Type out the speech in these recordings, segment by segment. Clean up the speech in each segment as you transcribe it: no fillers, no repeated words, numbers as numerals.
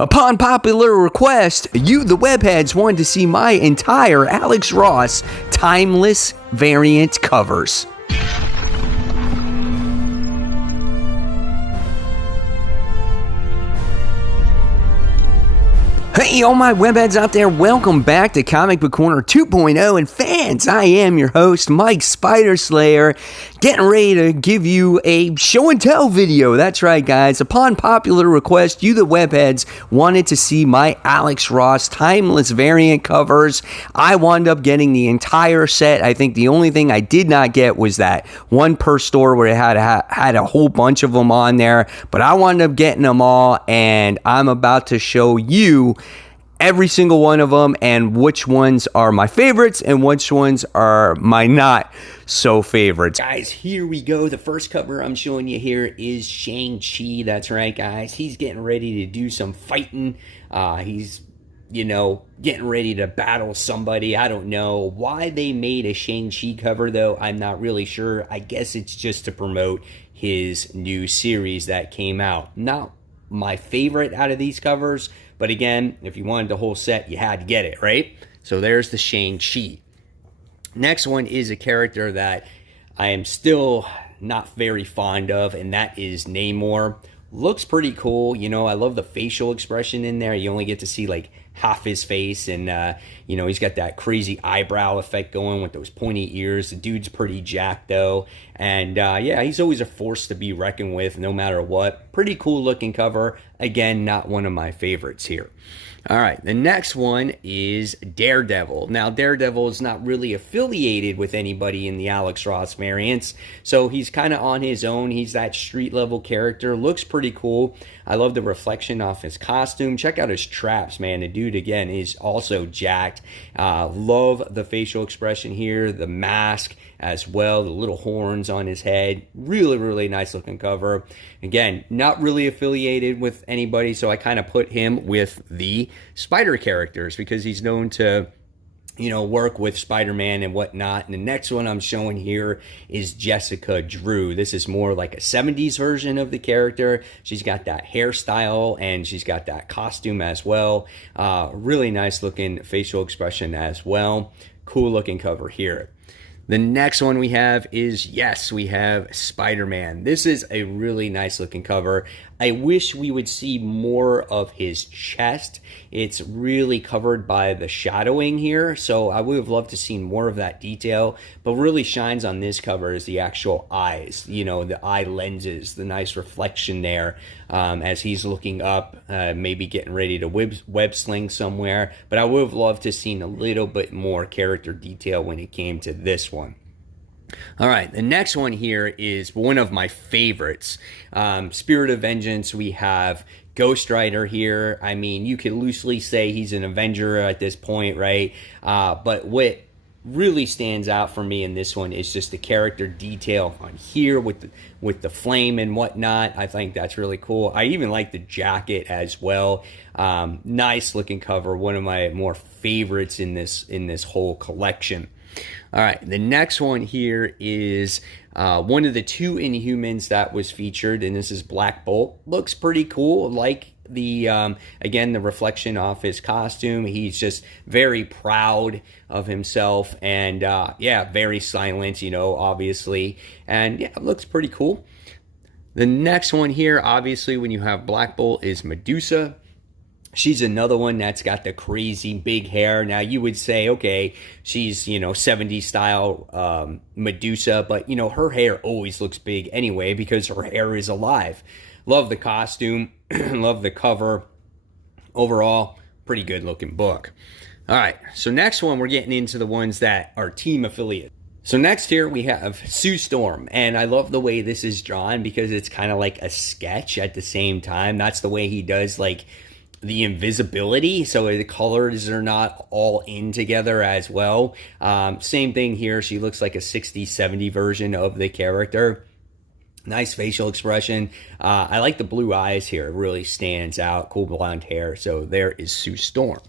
Upon popular request, you, the webheads, wanted to see my entire Alex Ross timeless variant covers. Hey, all my webheads out there, welcome back to Comic Book Corner 2.0, and fans, I am your host, Mike Spider Slayer, getting ready to give you a show and tell video. That's right, guys. Upon popular request, you, the webheads, wanted to see my Alex Ross timeless variant covers. I wound up getting the entire set. I think the only thing I did not get was that one per store where it had a whole bunch of them on there, but I wound up getting them all, and I'm about to show you every single one of them and which ones are my favorites and which ones are my not so favorites. Guys, here we go. The first cover I'm showing you here is Shang Chi. That's right, guys. He's getting ready to do some fighting. He's, getting ready to battle somebody. I don't know why they made a Shang Chi cover, though. I'm not really sure. I guess it's just to promote his new series that came out. Not my favorite out of these covers, but again, if you wanted the whole set, you had to get it, right? So there's the Shang-Chi. Next one is a character that I am still not very fond of, and that is Namor. Looks pretty cool. I love the facial expression in there. You only get to see like half his face, and he's got that crazy eyebrow effect going with those pointy ears. The dude's pretty jacked though, and he's always a force to be reckoned with no matter what. Pretty cool looking cover. Again, not one of my favorites here. All right, the next one is Daredevil. Now, Daredevil is not really affiliated with anybody in the Alex Ross variants, so he's kind of on his own. He's that street-level character. Looks pretty cool. I love the reflection off his costume. Check out his traps, man. The dude, again, is also jacked. Love the facial expression here, the mask as well, the little horns on his head. Really, really nice looking cover. Again, not really affiliated with anybody, so I kind of put him with the Spider characters because he's known to work with Spider-Man and whatnot. And the next one I'm showing here is Jessica Drew. This is more like a 70s version of the character. She's got that hairstyle and she's got that costume as well. Really nice looking facial expression as well. Cool looking cover here. The next one we have is, yes, we have Spider-Man. This is a really nice looking cover. I wish we would see more of his chest. It's really covered by the shadowing here, so I would have loved to see more of that detail. But what really shines on this cover is the actual eyes, the eye lenses, the nice reflection there as he's looking up, maybe getting ready to web sling somewhere. But I would have loved to have seen a little bit more character detail when it came to this one. All right, the next one here is one of my favorites. Spirit of Vengeance, we have Ghost Rider here. I mean, you could loosely say he's an Avenger at this point, right? But what really stands out for me in this one is just the character detail on here with the flame and whatnot. I think that's really cool. I even like the jacket as well. Nice looking cover. One of my more favorites in this whole collection. All right, the next one here is one of the two Inhumans that was featured, and this is Black Bolt. Looks pretty cool. Like the again, the reflection off his costume. He's just very proud of himself, and very silent, obviously, and it looks pretty cool. The next one here, obviously, when you have Black Bolt, is Medusa. She's another one that's got the crazy big hair. Now, you would say, okay, she's, 70s style Medusa, but, her hair always looks big anyway because her hair is alive. Love the costume. Love the cover. Overall, pretty good looking book. All right, so next one, we're getting into the ones that are team affiliate. So next here we have Sue Storm, and I love the way this is drawn because it's kind of like a sketch at the same time. That's the way he does, like, the invisibility, so the colors are not all in together as well. Same thing here. She looks like a 60s, 70s version of the character. Nice facial expression. I like the blue eyes here. It really stands out. Cool blonde hair. So there is Sue Storm.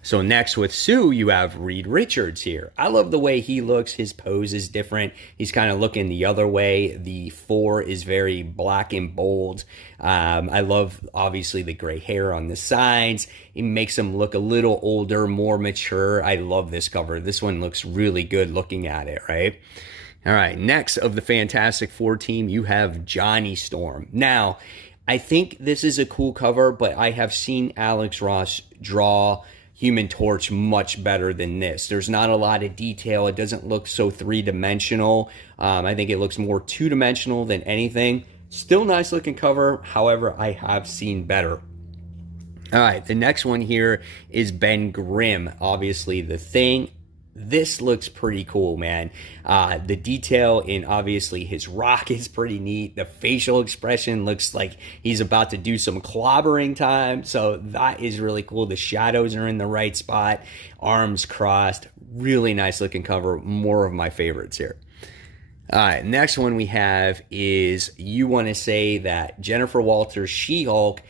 So next with Sue, you have Reed Richards here. I love the way he looks. His pose is different. He's kind of looking the other way. The 4 is very black and bold. I love, obviously, the gray hair on the sides. It makes him look a little older, more mature. I love this cover. This one looks really good looking at it, right? All right, next of the Fantastic Four team, you have Johnny Storm. Now, I think this is a cool cover, but I have seen Alex Ross draw Human Torch much better than this. There's not a lot of detail. It doesn't look so three-dimensional. I think it looks more two-dimensional than anything. Still nice looking cover. However, I have seen better. All right, the next one here is Ben Grimm. Obviously, The Thing. This looks pretty cool, man. The detail in, obviously, his rock is pretty neat. The facial expression looks like he's about to do some clobbering time. So that is really cool. The shadows are in the right spot. Arms crossed. Really nice looking cover. More of my favorites here. All right, next one we have is, you want to say that Jennifer Walters' She-Hulk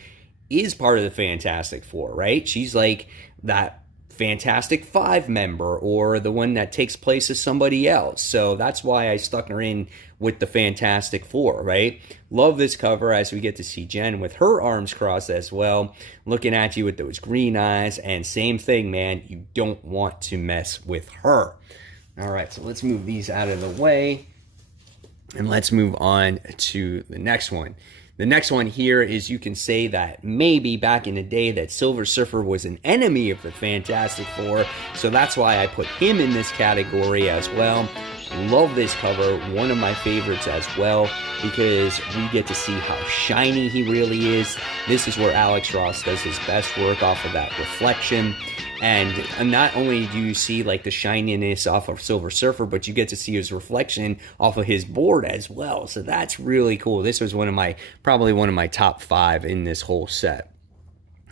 is part of the Fantastic Four, right? She's like that Fantastic Five member, or the one that takes place as somebody else. So that's why I stuck her in with the Fantastic Four, right? Love this cover as we get to see Jen with her arms crossed as well, looking at you with those green eyes. And same thing, man, you don't want to mess with her. All right, so let's move these out of the way, and let's move on to the next one. The next one here is, you can say that maybe back in the day that Silver Surfer was an enemy of the Fantastic Four, so that's why I put him in this category as well. Love this cover, one of my favorites as well, because we get to see how shiny he really is. This is where Alex Ross does his best work, off of that reflection. And not only do you see like the shininess off of Silver Surfer, but you get to see his reflection off of his board as well. So that's really cool. This was probably one of my top 5 in this whole set.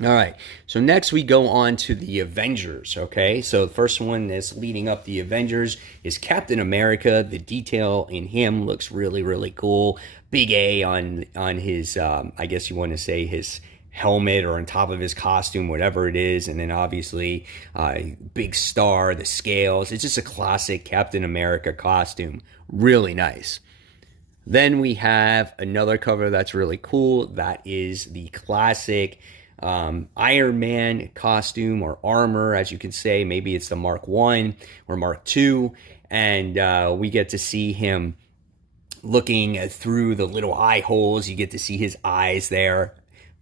All right, so next we go on to the Avengers, okay? So the first one that's leading up the Avengers is Captain America. The detail in him looks really, really cool. Big A on his, I guess you want to say his helmet, or on top of his costume, whatever it is. And then obviously big star, the scales. It's just a classic Captain America costume. Really nice. Then we have another cover that's really cool. That is the classic Iron Man costume, or armor, as you can say. Maybe it's the Mark 1 or Mark 2. And we get to see him looking through the little eye holes. You get to see his eyes there.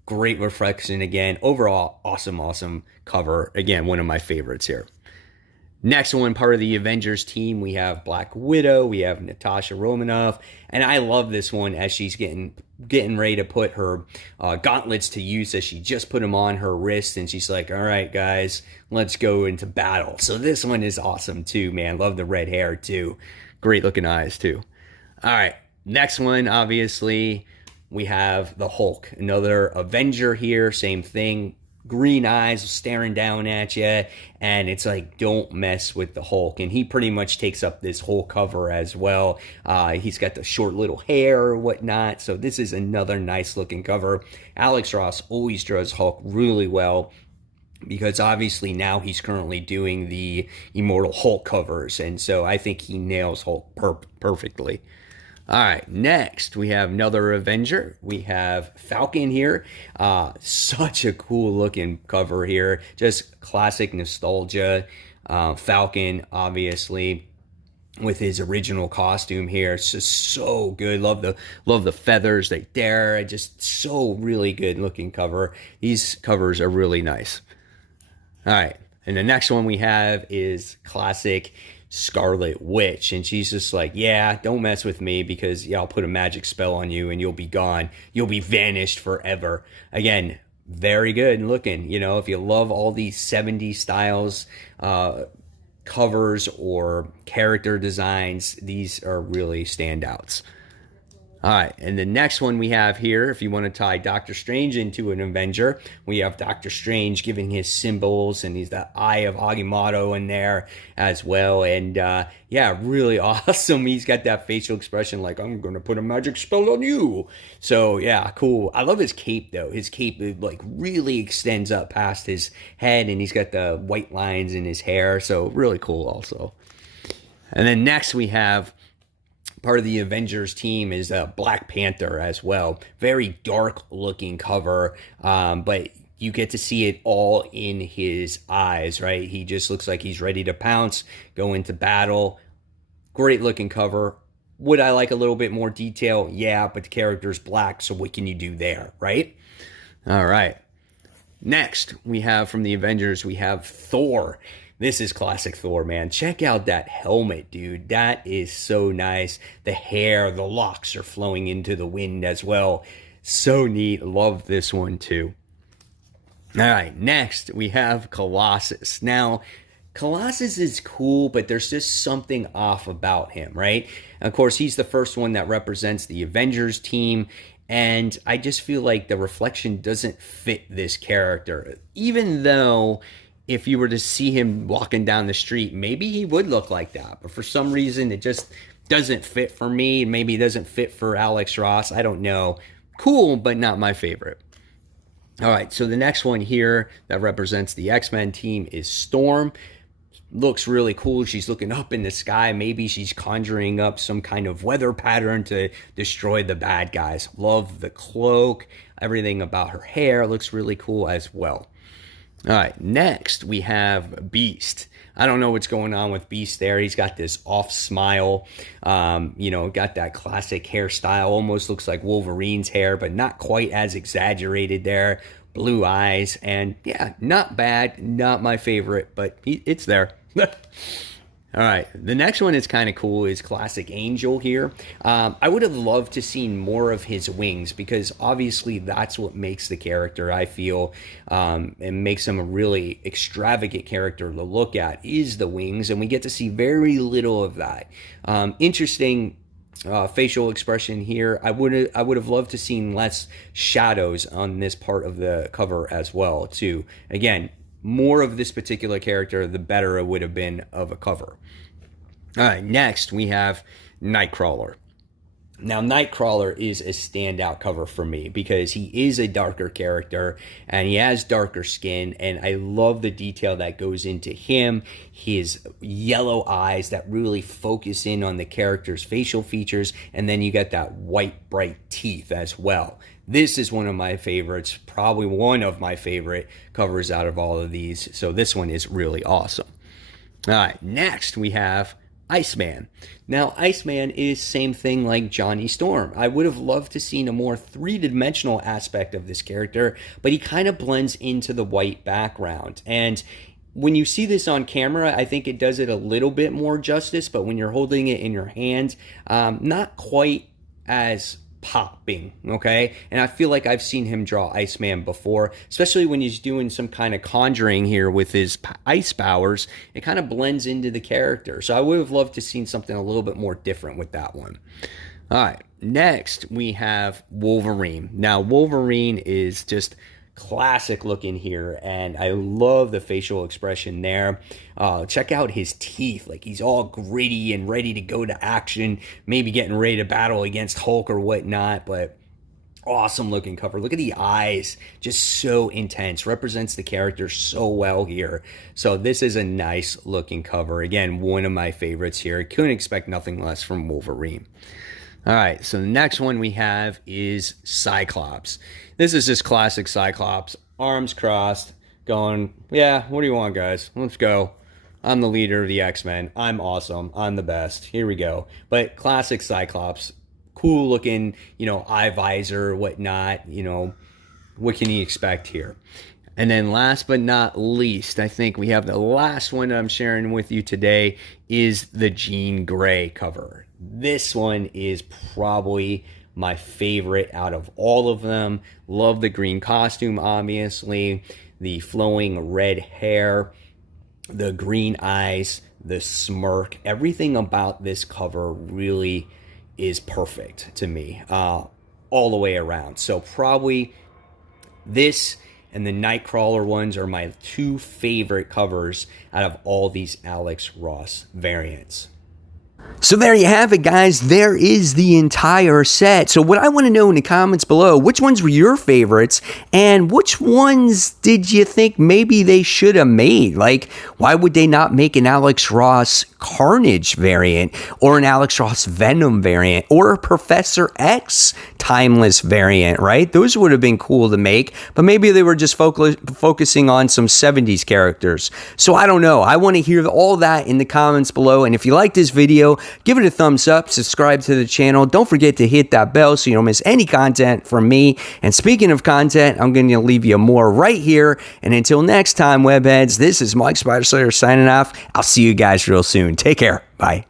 Great reflection again. Overall, awesome cover. Again, one of my favorites here. Next one, part of the Avengers team, we have Black Widow. We have Natasha Romanoff. And I love this one as she's getting ready to put her gauntlets to use, as she just put them on her wrist. And she's like, all right, guys, let's go into battle. So this one is awesome too, man. Love the red hair too. Great looking eyes too. All right, next one, obviously, we have the Hulk, another Avenger here, same thing, green eyes staring down at you, and it's like, don't mess with the Hulk. And he pretty much takes up this whole cover as well. He's got the short little hair or whatnot, so this is another nice looking cover. Alex Ross always draws Hulk really well, because obviously now he's currently doing the Immortal Hulk covers, and so I think he nails Hulk perfectly. All right, next we have another Avenger. We have Falcon here. Such a cool looking cover here. Just classic nostalgia. Falcon, obviously, with his original costume here. It's just so good. Love the feathers right there. Just so really good looking cover. These covers are really nice. All right, and the next one we have is classic Scarlet Witch, and she's just like, yeah, don't mess with me, because I'll put a magic spell on you and you'll be gone. You'll be vanished forever. Again, very good looking. If you love all these 70s styles covers or character designs, these are really standouts. All right, and the next one we have here, if you want to tie Doctor Strange into an Avenger, we have Doctor Strange giving his symbols, and he's the Eye of Agamotto in there as well. And yeah, really awesome. He's got that facial expression like, I'm going to put a magic spell on you. So yeah, cool. I love his cape though. His cape like really extends up past his head, and he's got the white lines in his hair. So really cool also. And then next we have part of the Avengers team is Black Panther as well. Very dark looking cover, but you get to see it all in his eyes, right? He just looks like he's ready to pounce, go into battle. Great looking cover. Would I like a little bit more detail? Yeah, but the character's black, so what can you do there, right? All right. Next, we have from the Avengers, we have Thor. This is classic Thor, man. Check out that helmet, dude. That is so nice. The hair, the locks are flowing into the wind as well. So neat. Love this one too. All right, next we have Colossus. Now, Colossus is cool, but there's just something off about him, right? Of course, he's the first one that represents the Avengers team, and I just feel like the reflection doesn't fit this character. Even though if you were to see him walking down the street, maybe he would look like that. But for some reason, it just doesn't fit for me. Maybe it doesn't fit for Alex Ross. I don't know. Cool, but not my favorite. All right, so the next one here that represents the X-Men team is Storm. Looks really cool. She's looking up in the sky. Maybe she's conjuring up some kind of weather pattern to destroy the bad guys. Love the cloak. Everything about her hair looks really cool as well. All right, next we have Beast. I don't know what's going on with Beast there. He's got this off smile, got that classic hairstyle. Almost looks like Wolverine's hair, but not quite as exaggerated there. Blue eyes, and yeah, not bad. Not my favorite, but it's there. All right, the next one is kind of cool, is Classic Angel here. I would have loved to seen more of his wings, because obviously that's what makes the character, I feel, and makes him a really extravagant character to look at, is the wings, and we get to see very little of that. Interesting facial expression here. I would have loved to seen less shadows on this part of the cover as well, too. Again, more of this particular character, the better it would have been of a cover. All right, next we have Nightcrawler. Now, Nightcrawler is a standout cover for me because he is a darker character and he has darker skin, and I love the detail that goes into him, his yellow eyes that really focus in on the character's facial features, and then you get that white, bright teeth as well. This is one of my favorites, probably one of my favorite covers out of all of these, so this one is really awesome. All right, next we have Iceman. Now, Iceman is same thing like Johnny Storm. I would have loved to seen a more three-dimensional aspect of this character, but he kind of blends into the white background. And when you see this on camera, I think it does it a little bit more justice, but when you're holding it in your hand, not quite as popping, okay? And I feel like I've seen him draw Iceman before, especially when he's doing some kind of conjuring here with his ice powers. It kind of blends into the character. So I would have loved to seen something a little bit more different with that one. All right, next we have Wolverine. Now, Wolverine is just classic looking here, and I love the facial expression there. Check out his teeth, like he's all gritty and ready to go to action, maybe getting ready to battle against Hulk or whatnot, but awesome looking cover. Look at the eyes, just so intense, represents the character so well here. So this is a nice looking cover. Again, one of my favorites here. Couldn't expect nothing less from Wolverine. All right, so the next one we have is Cyclops. This is just classic Cyclops, arms crossed, going, yeah, what do you want, guys? Let's go. I'm the leader of the X-Men. I'm awesome. I'm the best. Here we go. But classic Cyclops, cool looking, eye visor, whatnot, what can you expect here? And then last but not least, I think we have the last one that I'm sharing with you today is the Jean Grey cover. This one is probably my favorite out of all of them. Love the green costume, obviously, the flowing red hair, the green eyes, the smirk. Everything about this cover really is perfect to me, all the way around. So probably this and the Nightcrawler ones are my two favorite covers out of all these Alex Ross variants. So there you have it, guys. There is the entire set. So what I want to know in the comments below, which ones were your favorites and which ones did you think maybe they should have made? Like, why would they not make an Alex Ross Carnage variant or an Alex Ross Venom variant or a Professor X Timeless variant, right? Those would have been cool to make, but maybe they were just focusing on some 70s characters. So I don't know. I want to hear all that in the comments below. And if you like this video, give it a thumbs up, subscribe to the channel. Don't forget to hit that bell so you don't miss any content from me. And speaking of content, I'm going to leave you more right here. And until next time, webheads, this is Mike Spider Slayer signing off. I'll see you guys real soon. Take care. Bye.